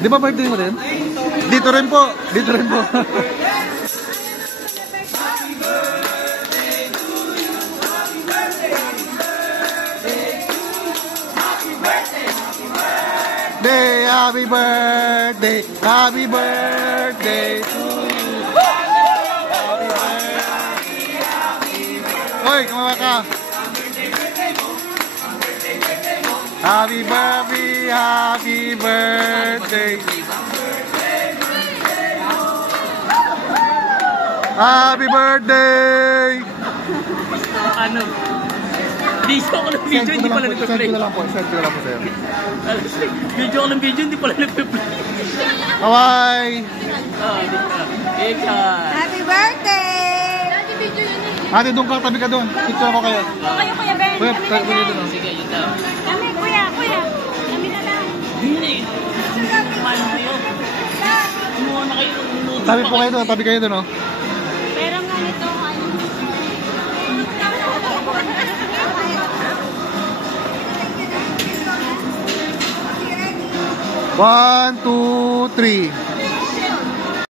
Di ba birthday mo din? Dito rin po. Dito rin po. Happy birthday, happy birthday to you. Happy birthday. Hoy, kumawa ka. Happy birthday, happy birthday. Happy birthday. Ano? Video ko ng video, hindi pala nagpe-play. Send ko na lang po sa'yo. Video ko ng video, hindi pala nagpe-play. Hawaii! Happy birthday! Dati video yun eh. Ate, doon ka, tabi ka doon. Picture ko kayo. Kayo, Kuya Ben. Kuya, Kami tabi na ka lang. doon. Sige, yun daw. Kami, Kuya. Kami na lang. Hindi. Paano kayo? Kumuha na kayo. Tabi po kayo doon, tabi kayo doon, oh. Pero nga nito, ano? 1, 2, 3.